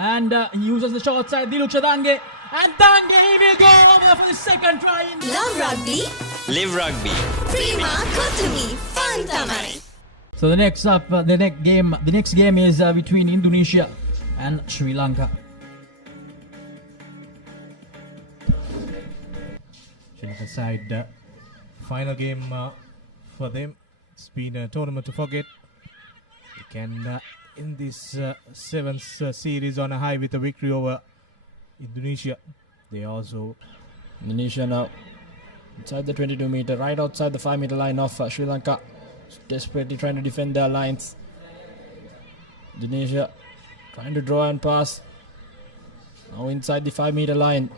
And he uses the short side, Dilucha Dange. And Dange, he will go over for the second try. Love rugby. Live rugby. Prima Kotumi Fantamari. So the next game is between Indonesia and Sri Lanka. Sri Lanka side, final game for them. It's been a tournament to forget. They can end this seventh series on a high with a victory over Indonesia. They also Indonesia now inside the 22 meter, right outside the 5 meter line of Sri Lanka, desperately trying to defend their lines. Indonesia trying to draw and pass, now inside the 5 meter line,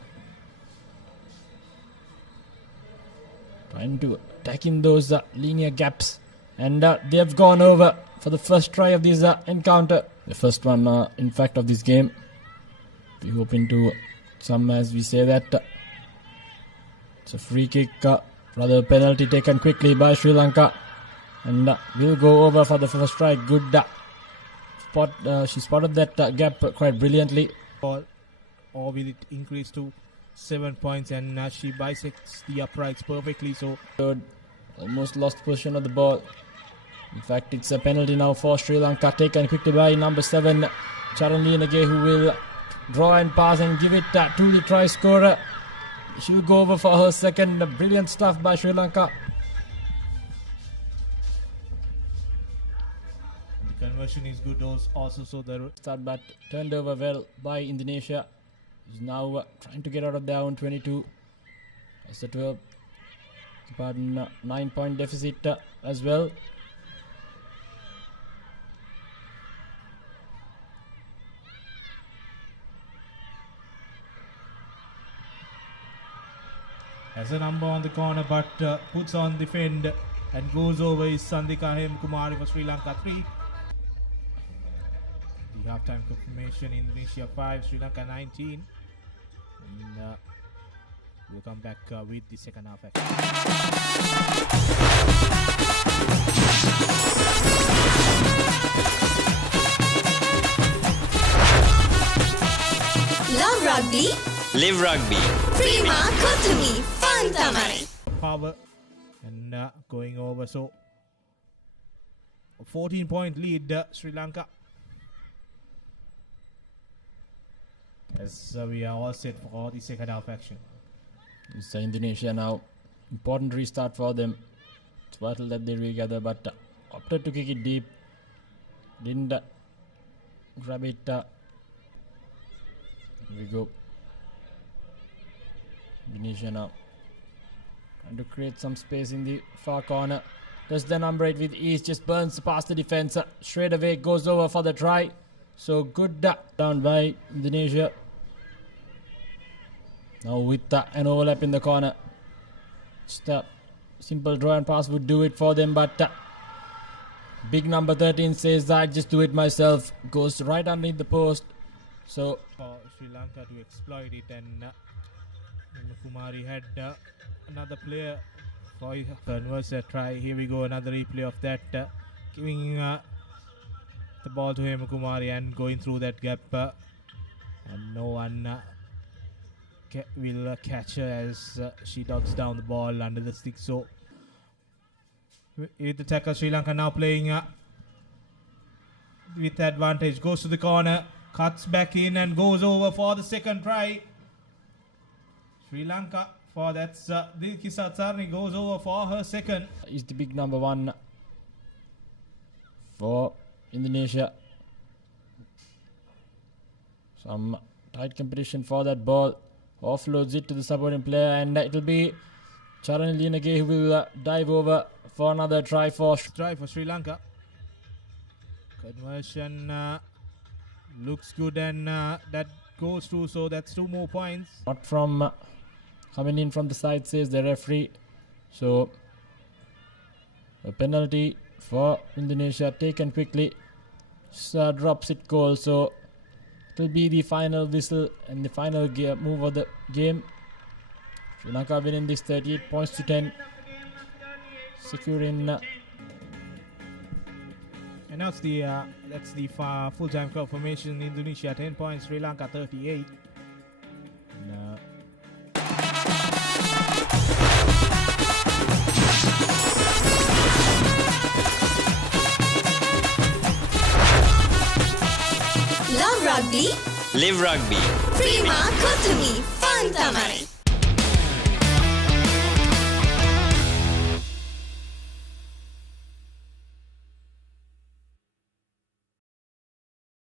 trying to attack in those linear gaps, and they have gone over for the first try of this encounter, the first one in fact of this game. We're hoping to some, as we say that it's a free kick, rather a penalty taken quickly by Sri Lanka, and will go over for the first try. Good spot. She spotted that gap quite brilliantly. or will it increase to 7 points, and she bisects the uprights perfectly. So Third, almost lost possession of the ball. In fact, it's a penalty now for Sri Lanka, taken quickly by number 7 Charan Lianage, who will draw and pass and give it to the try scorer. She will go over for her second. Brilliant stuff by Sri Lanka. the conversion is good also. So the Start, but turned over well by Indonesia, who's now trying to get out of their own 22. That's a 12, pardon, 9-point deficit as well. has a number on the corner, but puts on the fend and goes over is Sandika Kumari for Sri Lanka 3. The halftime confirmation: Indonesia 5, Sri Lanka 19. And we'll come back with the second half action. Love rugby. Live rugby. Prima Kotumi Fantamari. Power and going over. So a 14-point lead, Sri Lanka. As we are all set for the second half action. It's Indonesia now. Important restart for them. It's vital that they regather, but opted to kick it deep. Didn't grab it. Here we go. Indonesia now trying to create some space in the far corner. Does the number 8 with ease, just burns past the defense. Straight away goes over for the try. So good down by Indonesia. Now with an overlap in the corner. Just a simple draw and pass would do it for them, but big number 13 says, I just do it myself. Goes right underneath the post. So For Sri Lanka to exploit it, and Kumari had another player for converse a try. Here we go, another replay of that, giving the ball to Kumari and going through that gap, and no one will catch her as she dodges down the ball under the stick. So with the tackle, Sri Lanka now playing with advantage, goes to the corner, cuts back in and goes over for the second try. Sri Lanka, for that's Dilkisa Tsarni, goes over for her second. is the big number 1 for Indonesia. Some tight competition for that ball. Offloads it to the supporting player, and it will be Charan Lianage who will dive over for another try for Sri Lanka. Conversion looks good, and that goes through, so that's 2 more points. not from coming in from the side, says the referee. So a penalty for Indonesia taken quickly. Drops it goal, so it will be the final whistle and the final move of the game. Sri Lanka winning this 38 points to 10, securing And announce that's the full-time crowd formation. Indonesia 10 points, Sri Lanka 38. And, Love rugby. Live rugby. Terima kasih, Fun Tamari.